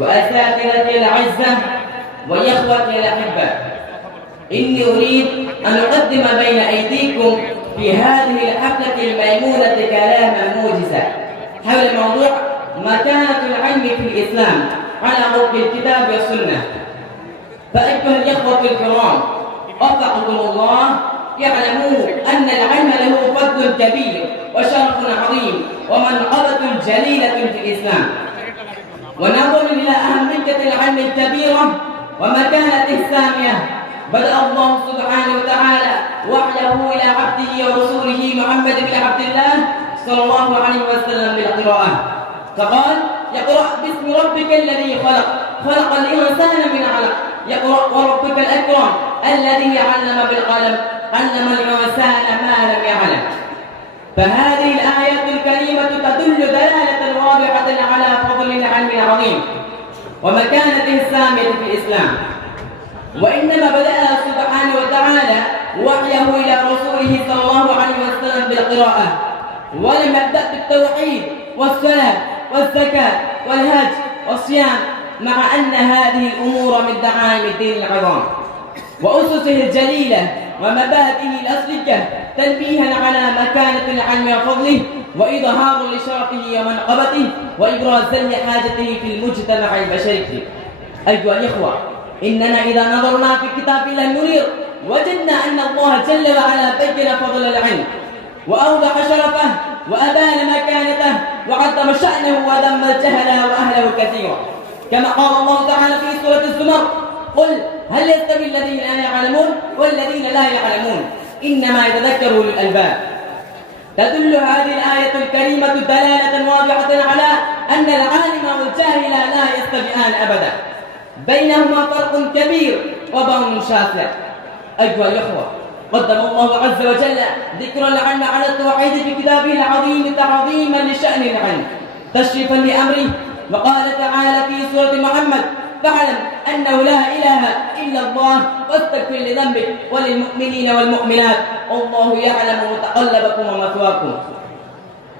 وأساتذتي الأعزة وإخوتي الأحبة، إني أريد أن أقدم بين أيديكم في هذه الحفلة الميمونة كلاما موجزا حول موضوع مكانة العلم في الإسلام على ضوء الكتاب والسنة. فأيها الإخوة الكرام، وفقكم الله، اعلموا أن العلم له فضل كبير وشرف عظيم ومنقبة جليلة في الإسلام. ونظرا إلى أهمية العلم الكبيرة ومكانته السامية، بدأ الله سبحانه وتعالى وحيه إلى عبده ورسوله محمد بن عبد الله صلى الله عليه وسلم بالقراءة، فقال: يقرأ باسم ربك الذي خلق، خلق الإنسان من علق، يقرأ وربك الأكرم الذي علم بالقلم، علم الإنسان ما لم يعلم. فهذه الآيات الكريمة تدل دلالة واضحة على فضل العلم العظيم ومكانته السامية في الإسلام. وإنما بدأ سبحانه وتعالى وحيه إلى رسوله صلى الله عليه وسلم بالقراءة، ولم يبدأ بالتوحيد والصلاة والزكاة والهج والصيام، مع أن هذه الأمور من دعائم الدين العظام وأسسه الجليلة ومبادئه الأصلية، تنبيها على مكانة العلم وفضله وإظهار لشرفه ومنقبته وإبرازا لحاجته في المجتمع البشري. أيها الإخوة، إننا إذا نظرنا في كتاب الله المنير وجدنا أن الله جل وعلا بين فضل العلم وأوضح شرفه وأبان مكانته وعظم شأنه وذم الجهل وأهله كثيرا، كما قال الله تعالى في سورة الزمر: قل هل يستوي الذين لا يعلمون والذين لا يعلمون إنما يتذكر أولو الألباب. تدل هذه الآية الكريمة دلالة واضحة على أن العالم والجاهل لا يستويان أبدا، بينهما فرق كبير وبون شاسع. أيها الأخوة، قدم الله عز وجل ذكر العلم على التوحيد في كتابه العظيم تعظيما لشأن العلم، تشريفا لأمره، وقال تعالى في سورة محمد: فاعلم أنه لا إله إلا الله واستغفر لذنبك وللمؤمنين والمؤمنات والله يعلم متقلبكم ومثواكم.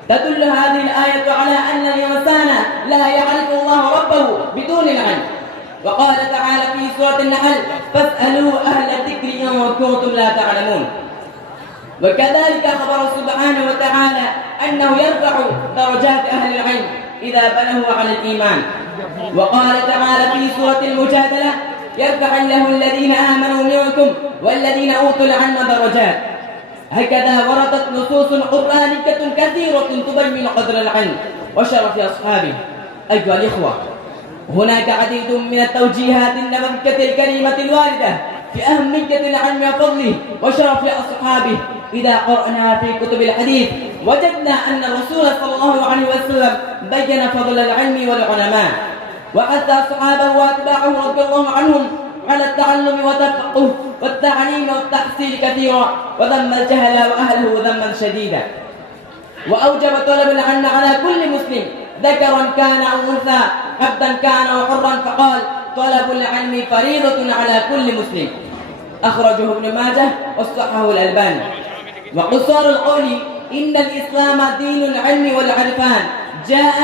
تدل هذه الآية على أن الإنسان لا يعرف الله ربه بدون العلم، وقال تعالى في سورة النحل: فاسألوا أهل الذكر إن كنتم لا تعلمون. وكذلك أخبر سبحانه وتعالى أنه يرفع درجات أهل العلم إذا بنوا على الإيمان، وقال تعالى في سورة المجادلة: يرفع الله الذين آمنوا منكم والذين أوتوا العلم درجات. هكذا وردت نصوص قرآنية كثيرة تبين قدر العلم وشرف أصحابه. أيها الإخوة، هناك عديد من التوجيهات النبوية الكريمة الواردة في أهمية العلم وفضله وشرف أصحابه. إذا قرأنا في كتب الحديث وجدنا أن الرسول صلى الله عليه وسلم بين فضل العلم والعلماء، وحث أصحابه وأتباعه رضي الله عنهم على التعلم والتفقه والتعليم والتحصيل كثيرا، وذم الجهل وأهله ذما شديدا، وأوجب طلب العلم على كل مسلم ذكرا كان أو أنثى، عبدا كان أو حرا، فقال: طلب العلم فريضة على كل مسلم. أخرجه ابن ماجه وصححه الألباني. وقصار القول: إن الإسلام دين العلم والعرفان، جاء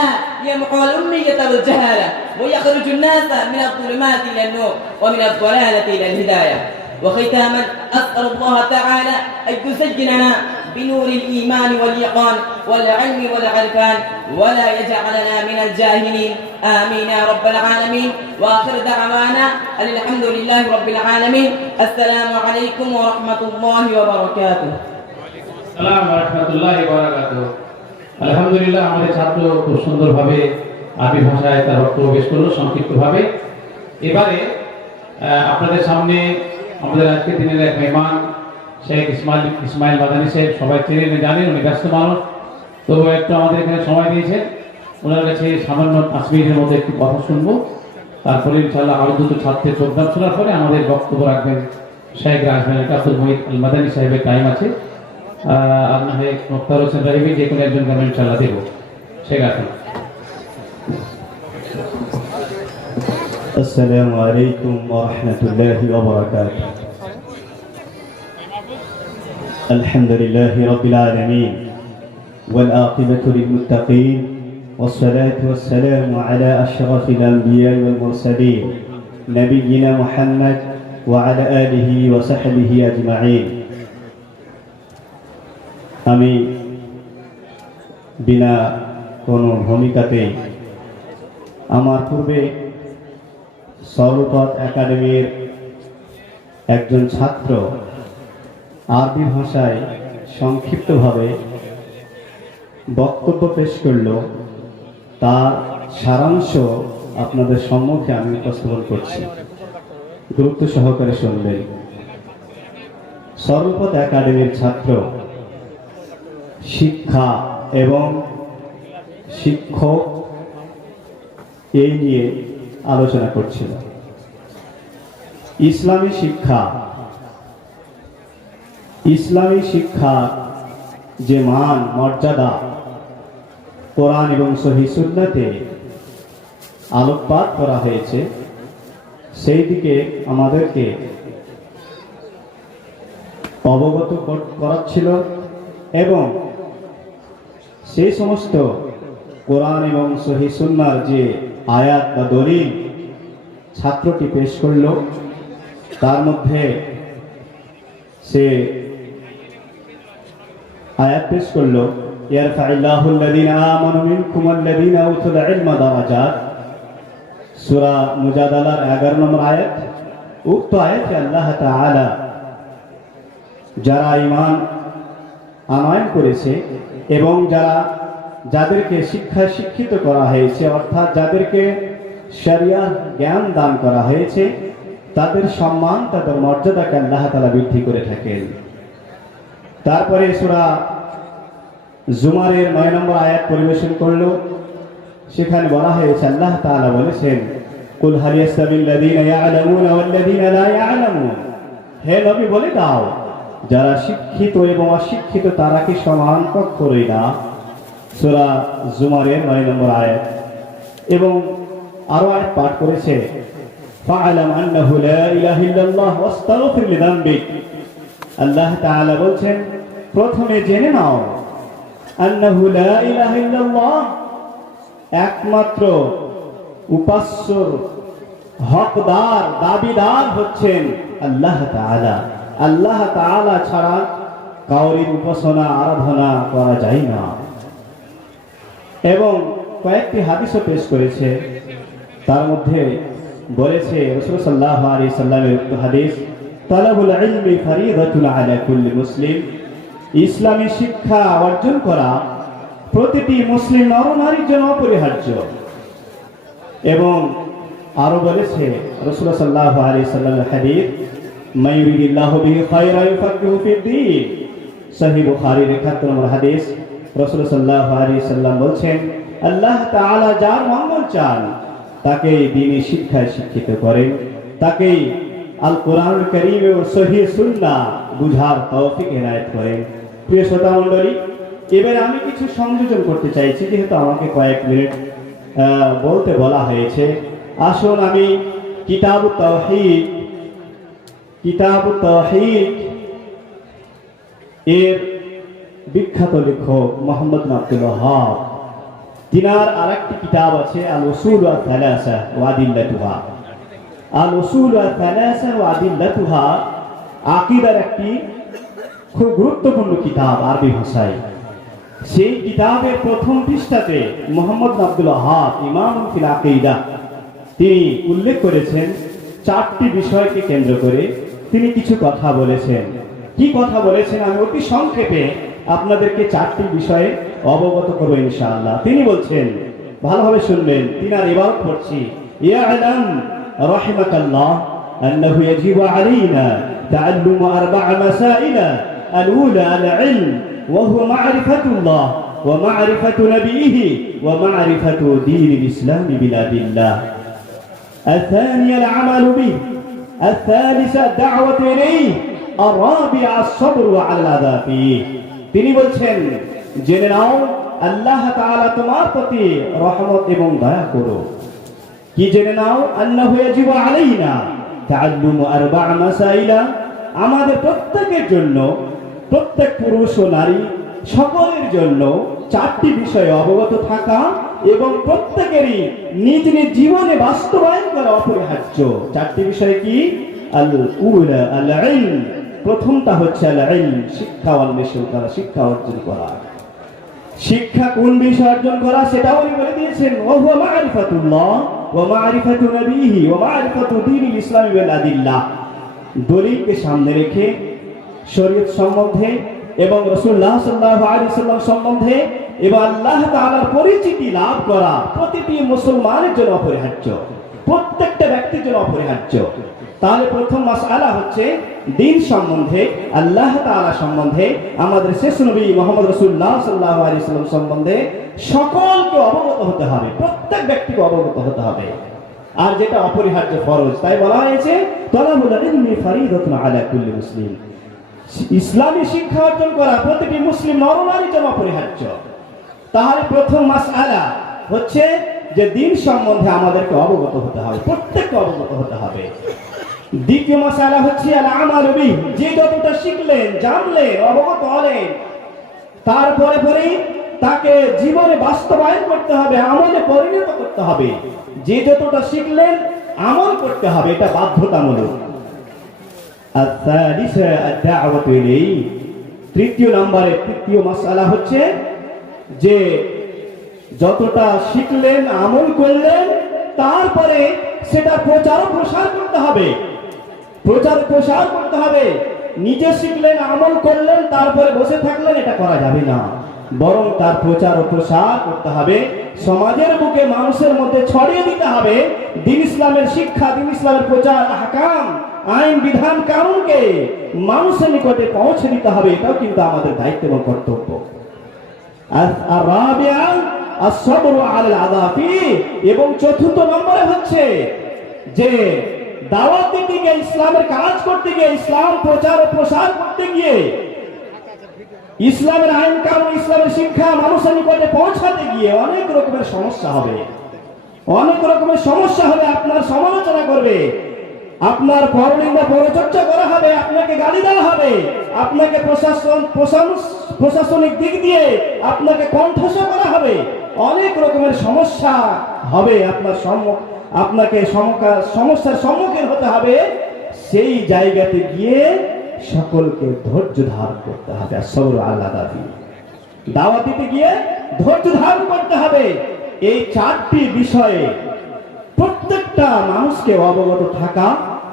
يمحو الأمية والجهالة ويخرج الناس من الظلمات إلى النور ومن الضلالة إلى الهداية. وختاما، أسأل الله تعالى أن يزيننا بنور الإيمان واليقان والعلم والعرفان، ولا يجعلنا من الجاهلين، آمين يا رب العالمين. وآخر دعوانا أن الحمد لله رب العالمين. السلام عليكم ورحمة الله وبركاته. السلام ورحمة الله وبركاته. আলহামদুলিল্লাহ, আমাদের ছাত্র খুব সুন্দরভাবে আরবি ভাষায় তার বক্তব্য পেশ করলো সংক্ষিপ্তভাবে। এবারে আপনাদের সামনে আমাদের আজকে দিনের এক মেহমান শেখ ইসমাইল মাদানী সাহেব, সবাই চেনেন জানেন, উনি ব্যস্ত মানুষ, তো একটু আমাদের এখানে সময় দিয়েছেন। ওনার কাছে সামান্য 5 মিনিটের মধ্যে একটু কথা শুনবো, তারপরে ইনশাআল্লাহ আরো দুটো ছাত্রের প্রোগ্রাম শোনার পরে আমাদের বক্তব্য রাখবেন শেখ রাজমান আব্দুল মুহিত আল মাদানী সাহেবের টাইম আছে, আর না হয় মুক্তার হোসেন রাহিবি, যে কোনো একজন গান ইনশাআল্লাহ দেব। শেখ আসুন। السلام عليكم ورحمة الله وبركاته. الحمد لله رب العالمين والعاقبة للمتقين والصلاة والسلام على أشرف الأنبياء والمرسلين نبينا محمد وعلى آله وصحبه أجمعين আমি বিনা কোনো ভূমিকাতে আমার পূর্বে সর্বপথ একাডেমির একজন ছাত্র আরবি ভাষায় সংক্ষিপ্তভাবে বক্তব্য পেশ করল, তার সারাংশ আপনাদের সম্মুখে আমি উপস্থাপন করছি, গুরুত্ব সহকারে শুনবেন। সর্বপথ একাডেমির ছাত্র শিক্ষা এবং শিক্ষক এই নিয়ে আলোচনা করছিল। ইসলামী শিক্ষা যে মান মর্যাদা কোরআন এবং সহিহ সুন্নাতে আলোকপাত করা হয়েছে, সেই দিকে আমাদেরকে অবগত করাচ্ছিল এবং সেই সমস্ত কোরআন এবং সহিহ সুন্নাহর যে আয়াত বা দলিল ছাত্রটি পেশ করল, তার মধ্যে সে আয়াত পেশ করল, ইয়ারফাইল্লাহুল্লাযীনা আমানু মিনকুম ওয়াল্লাযীনা উতুল ইলমা দারাজাত, সূরা মুজাদালার 11 নম্বর আয়াত। উক্ত আয়াতে আল্লাহ তাআলা যারা ঈমান আনয়ন করেছে এবং যাদেরকে শিক্ষিত করা হয়েছে, অর্থাৎ যাদেরকে শরিয়াহ জ্ঞান দান করা হয়েছে, তাদের সম্মান তাদের মর্যাদাকে আল্লাহ তাআলা বৃদ্ধি করে থাকেন। তারপরে সূরা জুমারের 9 নম্বর আয়াত পরিবেশন করলো, সেখানে বলা হয়েছে আল্লাহ তাআলা বলেছেন, কুল হাল ইয়াস্তাবিল্লাযীনা ইয়া'লামুনা ওয়াল্লাযীনা লা ইয়া'লামুন, হে নবী বলে দাও, যারা শিক্ষিত এবং অশিক্ষিত তারা কি সমান কখনোই না। সূরা জুমারের 9 নম্বর আয়াত। এবং আরো আয়াত পাঠ করেছে, ফা'লাম আন্নাহু লা ইলাহা ইল্লাল্লাহ ওয়াস্তাগফির লিযানবিক, আল্লাহ তাআলা বলছেন প্রথমে জেনে নাও আন্নাহু লা ইলাহা ইল্লাল্লাহ, একমাত্র উপাস্যর হকদার দাবিদার হচ্ছেন আল্লাহ তাআলা। আল্লাহ তাআলা ছাড়া কাউরির উপাসনা আরাধনা করা যায় না। এবং কয়েকটি হাদিসও পেশ করেছে, তার মধ্যে বলেছে রাসূল সাল্লাল্লাহু আলাইহি সাল্লামের উক্ত হাদিস, তালাবুল ইলমি ফরিদাতুন আলা কুল্লি মুসলিম, ইসলামী শিক্ষা অর্জন করা প্রতিটি মুসলিম নরনারীর জন্য অপরিহার্য। এবং আরো বলেছে রাসূল সাল্লাল্লাহু আলাইহি সাল্লামের হাদিস, মাইয়ুরিদিল্লাহু বিহি খায়রান ইউফাক্কিহু ফিদ্দীন, সহিহ বুখারীর 71 নম্বর হাদিস। রাসূল সাল্লাল্লাহু আলাইহি সাল্লাম বলছেন, আল্লাহ তাআলা যার মঙ্গল চান তাকে দ্বীনি শিক্ষায় শিক্ষিত করেন, তাকে আল কোরআনুল কারীম ও সহিহ সুন্নাহ বুঝার তৌফিক এনায়েত করেন। প্রিয় শ্রোতা মণ্ডলী, এবার আমি কিছু সংযোজন করতে চাইছি, যেহেতু আমাকে কয়েক মিনিট বলতে বলা হয়েছে। আসুন আমি কিতাবুত তাওহীদ এর বিখ্যাত লেখক মুহাম্মদ বিন আব্দুল ওয়াহাব, তিনার আরেকটি কিতাব আছে আল উসুল ওয়া সালাসা ওয়া আদিল্লাতুহা। আল উসুল ওয়া সালাসা ওয়া আদিল্লাতুহা আকীদার একটি খুব গুরুত্বপূর্ণ কিতাব আরবি ভাষায়। সেই কিতাবের প্রথম পৃষ্ঠাতে মুহাম্মদ বিন আব্দুল ওয়াহাব ইমামুন ফিল আকীদা তিনি উল্লেখ করেছেন, 4টি বিষয়কে কেন্দ্র করে তিনি কিছু কথা বলেছেন। কি কথা বলেছেন আমি অতি সংক্ষেপে আপনাদেরকে 4টি বিষয়ে অবগত করব ইনশাআল্লাহ। তিনি বলছেন, ভালোভাবে শুনবেন, তিনার ইবারত পড়ছি, ইয়ালাম রাহিমাকাল্লাহ আন্নাহু ইয়াজিবু আলাইনা তাআল্লুমু 4 মাসাইল, আল-উলা আল-ইলম ওয়া হুয়া মা'রিফাতুল্লাহ ওয়া মা'রিফাতু নবিয়িহি ওয়া মা'রিফাতু দীনিল ইসলাম বিলাদিল্লাহ, الثانية العمل به، الثالثة الدعوة إليه، الرابعة الصبر على الأذى فيه। তিনি বলছেন, জেনে নাও আল্লাহ তাআলা তোমার প্রতি রহমত এবং দয়া করো। কি জেনে নাও? আন্নাহু ইয়াজিবু আলাইনা তাআল্লুমু 4 মাসাইল, আমাদের প্রত্যেকের জন্য, প্রত্যেক পুরুষ ও নারী সকলের জন্য 4টি বিষয়ে অবগত থাকা এবং প্রত্যেকেরই নিজ নিজ জীবনে বাস্তবায়ন করা অপরিহার্য। চারটি বিষয় কি? আল উলা আল ইলম, প্রথমটা হচ্ছে আল ইলম, শিক্ষা অন্বেষণ করা, শিক্ষা অর্জন করা। শিক্ষা কোন বিষয় অর্জন করা সেটাও উনি বলে দিয়েছেন, ওয়া হুয়া মারিফাতুল্লাহ ওয়া মারিফাতু নবীহি ওয়া মারিফাতু দীনিল ইসলাম ওয়াল আদিল্লাহ। দলিলকে সামনে রেখে শরীয়ত সম্বন্ধে এবং রাসূলুল্লাহ সাল্লাল্লাহু আলাইহি ওয়াসাল্লাম সম্বন্ধে এবং আল্লাহ তাআলার পরিচিতি লাভ করা প্রতিটি মুসলমানের জন্য অপরিহার্য, প্রত্যেকটা ব্যক্তির জন্য অপরিহার্য। তাহলে প্রথম মাসআলা হচ্ছে দ্বীন সম্বন্ধে, আল্লাহ তাআলা সম্বন্ধে, আমাদের শেষ নবী মুহাম্মদ রাসূলুল্লাহ সাল্লাল্লাহু আলাইহি ওয়াসাল্লাম সম্বন্ধে সকলকে অবগত হতে হবে, প্রত্যেক ব্যক্তিকে অবগত হতে হবে। আর যেটা অপরিহার্য ফরজ, তাই বলা হয়েছে তালাবুল ইলমি ফরিদাতুন আলা কুল্লি মুসলিম। ইসলামী শিক্ষা অর্জন করা প্রতিটি মুসলিম নরনারীর জন্য অপরিহার্য। তাহলে প্রথম মাসআলা হচ্ছে যে দ্বীন সম্বন্ধে আমাদেরকে অবগত হতে হবে, প্রত্যেককে অবগত হতে হবে। দ্বিতীয় মাসআলা হচ্ছে আল আমালু বিহি, যে যতটা শিখলেন, জানলেন, অবগত হলেন, তারপরে পরেই তাকে জীবনে বাস্তবায়ন করতে হবে, আমলে পরিণত করতে হবে। যে যতটা শিখলেন আমল করতে হবে, এটা বাধ্যতামূলক। আস-সাদিসা আদ-দাওয়াতু ইলাইহি, তৃতীয় নম্বরে তৃতীয় মাসআলা হচ্ছে যে যতটা শিখলেন, আমল করলেন, তারপরে সেটা প্রচার ও প্রসার করতে হবে, প্রচার প্রসার করতে হবে। নিজে শিখলেন, আমল করলেন, তারপরে বসে থাকলেন, এটা করা যাবে না, বরং তার প্রচার ও প্রসার করতে হবে, সমাজের বুকে মানুষের মধ্যে ছড়িয়ে দিতে হবে দ্বীন ইসলামের শিক্ষা, দ্বীন ইসলামের প্রচার, আহকাম, আইন বিধান কানুনকে মানুষের নিকটে পৌঁছে দিতে হবে। এটাও কিন্তু আমাদের দায়িত্ব এবং কর্তব্য। আর-রাবিআ আস-সাবরু আলাল আযাফি, এবং চতুর্থ নম্বরে হচ্ছে যে দাওয়াত দিতে গিয়ে, ইসলামের কাজ করতে গিয়ে, ইসলাম প্রচার ও প্রসার করতে গিয়ে, ইসলামের আইন কানুন, ইসলামের শিক্ষা মানুষের নিকটে পৌঁছাতে গিয়ে অনেক রকমের সমস্যা হবে, অনেক রকমের সমস্যা হবে। আপনার সমালোচনা করবে, আপনার পরনিন্দা পরচর্চা করা হবে, আপনাকে গালি দেওয়া হবে, আপনাকে প্রশাসনিক দিক দিয়ে আপনাকে কণ্ঠস্বর করা হবে, অনেক রকমের সমস্যা হবে। আপনাকে সমস্যার সম্মুখীন হতে হবে। সেই জায়গাতে গিয়ে সকলকে ধৈর্য ধারণ করতে হবে। সবর আল্লাহ দাবি, দাওয়াত দিতে গিয়ে ধৈর্য ধারণ করতে হবে। এই চারটি বিষয়ে প্রত্যেকটা মানুষকে অবগত থাকা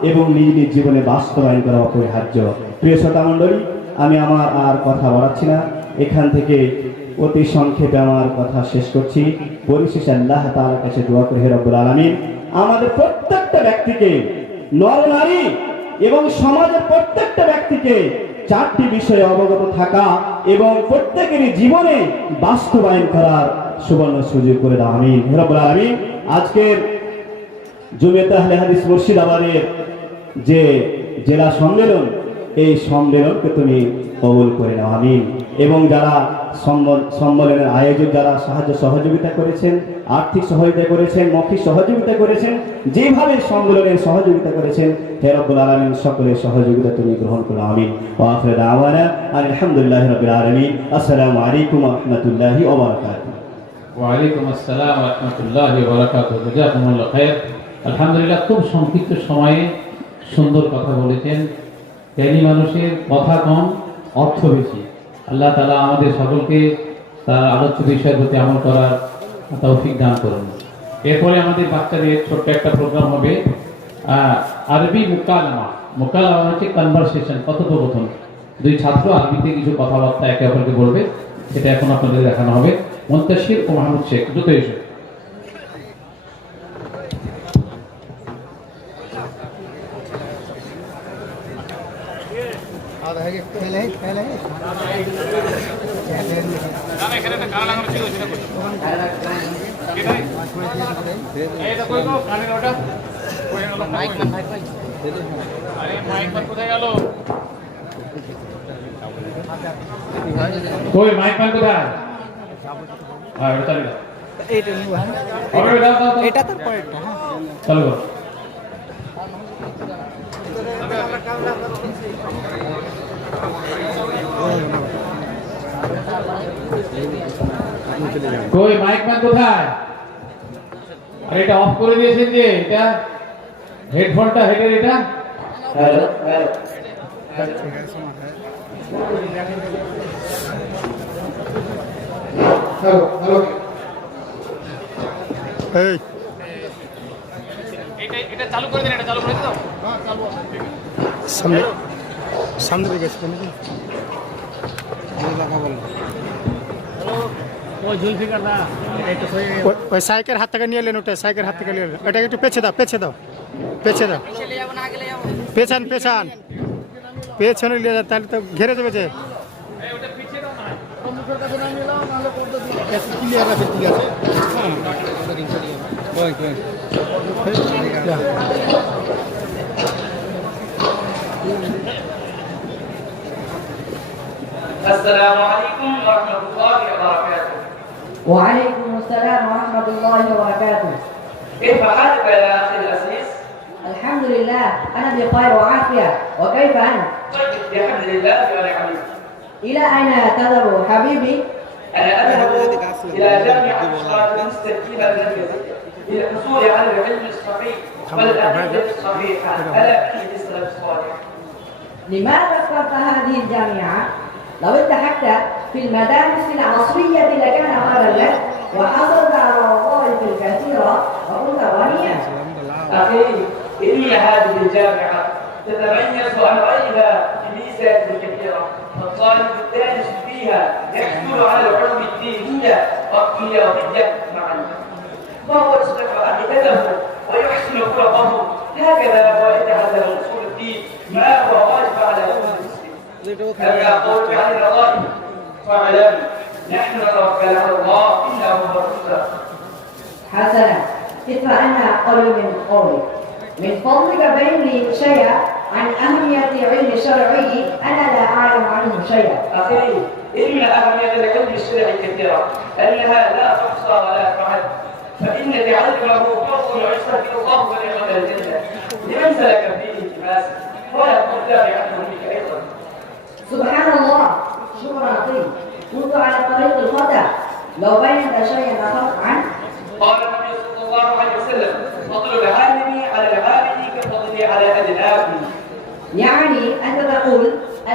এবং নিজ নিজ জীবনে বাস্তবায়ন করা অপরিহার্য। প্রিয় শ্রোতা মণ্ডলী, আমি আমার আর কথা বাড়াচ্ছি না, এখান থেকে অতি সংক্ষেপে আমার কথা শেষ করছি। পরিশেষে আল্লাহ তাআলার কাছে দোয়া করি, হে রব্বুল আলামিন আমাদের প্রত্যেকটা ব্যক্তিকে, নরনারী এবং সমাজের প্রত্যেকটা ব্যক্তিকে চারটি বিষয়ে অবগত থাকা এবং প্রত্যেকেরই জীবনে বাস্তবায়ন করার সুবর্ণ সুযোগ করে দাও, আমিন। হে রব্বুল আলামিন আজকের জমিয়ত আহলে হাদিস মুর্শিদাবাদের যে জেলা সম্মেলন, এই সম্মেলনকে তুমি কবুল করে নাও, আমিন। এবং যারা সম্মেলনের আয়োজক, যারা সাহায্য সহযোগিতা করেছেন, আর্থিক সহযোগিতা করেছেন, মৌখিক সহযোগিতা করেছেন, যেভাবে সম্মেলনের সহযোগিতা করেছেন, হে রব্বুল আলামিন সকলের সহযোগিতা তুমি গ্রহণ করো, আমিন। ওয়া আখিরু দাওয়ানা আলহামদুলিল্লাহি রাব্বিল আলামিন। আসসালামু আলাইকুম ওয়া রাহমাতুল্লাহি ওয়া বারাকাতুহু। ওয়া আলাইকুম আসসালাম ওয়া রাহমাতুল্লাহি ওয়া বারাকাতুহু। জাযাকুমুল্লাহু খাইর। আলহামদুলিল্লাহ, খুব সংক্ষিপ্ত সময়ে সুন্দর কথা বলেছেন। জ্ঞানী মানুষের কথা কম, অর্থ বেশি। আল্লাহ তাআলা আমাদের সকলকে তার আলোচ্য বিষয়ের প্রতি আমল করার তৌফিক দান করুন। এরপরে আমাদের বাচ্চাদের ছোট্ট একটা প্রোগ্রাম হবে, আরবি মুকালামা। মুকালামা হচ্ছে কনভারসেশন, কথোপকথন। দুই ছাত্র আরবিতে কিছু কথাবার্তা একে অপরকে বলবে, সেটা এখন আপনাদের দেখানো হবে। মুনতাসির ও মাহমুদ শেখ, দ্রুত এসো। কই মাইক পান কোথায়? এটা তার পরেরটা। চলো কই মাইক পান কোথায়? আর এটা অফ করে দিয়েছেন যে এটা হেডফোনটা হেডের এটা হ্যালো হ্যালো হ্যালো হ্যালো এই এটা চালু করে দিন, এটা চালু করে দাও। সামনে সামনে দিকে আসবে নাকি? ওই সাইকেল হাত থেকে নিয়ে এলেন, ওটা সাইকেল হাত থেকে নিয়ে এলেন, ওটাকে একটু পেছে দাও, পেছে দাও, পেছে দাও, পেছান পেছান পেছনে নিয়ে যান, তাহলে তো ঘেরে দেবে যে। السلام عليكم ورحمة الله وبركاته. وعليكم السلام ورحمة الله وبركاته. كيف حالك يا أخي العزيز؟ الحمد لله أنا بخير وعافية، وكيف أنت؟ طيب بحمد الله ونعمه. إلى أين تذهب حبيبي؟ أنا أذهب إلى جامعة الشرطة المستقيمة المركزية للحصول على العلم الصحيح والأدلة الصحيحة على منهج السلف الصالح. لماذا اخترت هذه الجامعة؟ لو التحقت في المدارس العصرية لكان خيرا لك، وحصلت على وظائف كثيرة وكنت غنيا. أخي إن هذه الجامعة تتميز عن غيرها بميزات كثيرة، فالطالب الدارس فيها يحصل على العلوم الدينية والرياضية معا، فهو يصبح عقيدته ويحسن خلقه، هكذا هو يتعلم أصول الدين ما هو واجب على كل مسلم. كما قلت عن الرضائم فاعلم نحن نتوكل على الله إنه هو الرزاق. حسنا، اطمئن قليل من قولي. من فضلك بين لي شيئا عن أهمية علم الشرعي، أنا لا أعلم عنه شيئا. أخي إن أهمية العلم الشرعي كثيرة، أنها لا تحصى ولا تعد، فإن تعلمه فرض يستغفر الله ونعمة الجنة لمن سلك فيه التماسا، ولا تتابع عنه منك أيضا. سبحان الله، شكرا لطيف. كنت على طريق الخطأ، لو بينت شيئا أخذت عنه. قال النبي صلى الله عليه وسلم: فضل العالم على العابد كفضله على أدناكم. يعني أنت تقول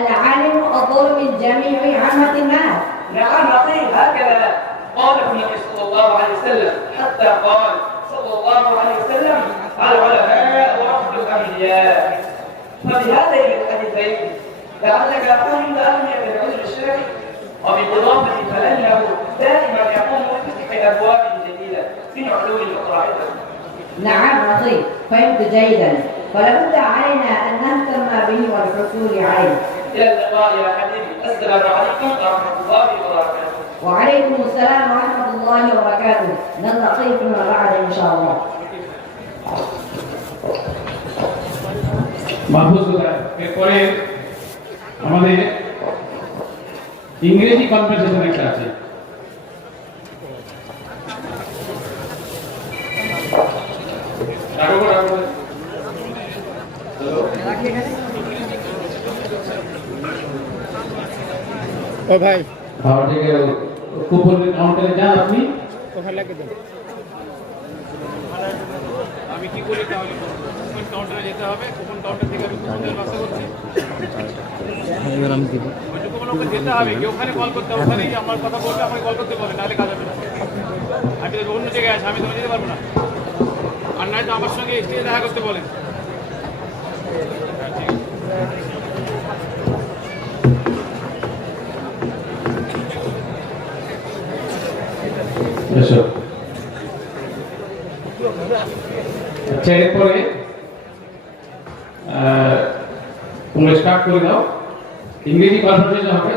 العالم أفضل من جميع عامة الناس. نعم أخي، هكذا قال النبي صلى الله عليه وسلم، حتى قال صلى الله عليه وسلم: العلماء ورثة الأنبياء. فبهذين الحديثين لعلك فهمت أهمية العلم الشرعي، وبالإضافة فإنه دائما يقوم بفتح أبواب جديدة من علوم أخرى. نعم لطيف، فهمت جيدا، فلابد علينا أن نهتم به والحصول عليه. إلى اللقاء يا حبيبي، السلام عليكم ورحمة الله وبركاته. وعليكم السلام ورحمة الله وبركاته. نلتقي فيما بعد إن شاء الله. মাহফুজ কোথায়? এরপরে আমাদের ইংরেজি কনভারসেশন একটা আছে। রাখো রাখো। ও ভাই খাওয়ার থেকে কুপন কাউন্টারে যান আপনি। ওখানে লাগিয়ে দেন। আমি কি করি তাহলে? কুপন কাউন্টারে যেতে হবে, কুপন কাউন্টার থেকে আমি কুপনের ব্যবস্থা করছি। ওই কুপন যেতে হবে, কেউ ওখানে কল করতে হবে, ওখানে আমার কথা বলবে, আমাকে কল করতে বলবে, নাহলে কাজ হবে না। আমি তো অন্য জায়গায় আছি, আমি তোমাকে যেতে পারবো না। আর নয়তো আমার সঙ্গে স্টেজে দেখা করতে বলেন। এসো। আচ্ছা, এরপরে তোমরা স্টার্ট করে দাও। ইংরেজি কনভারসেশন হবে।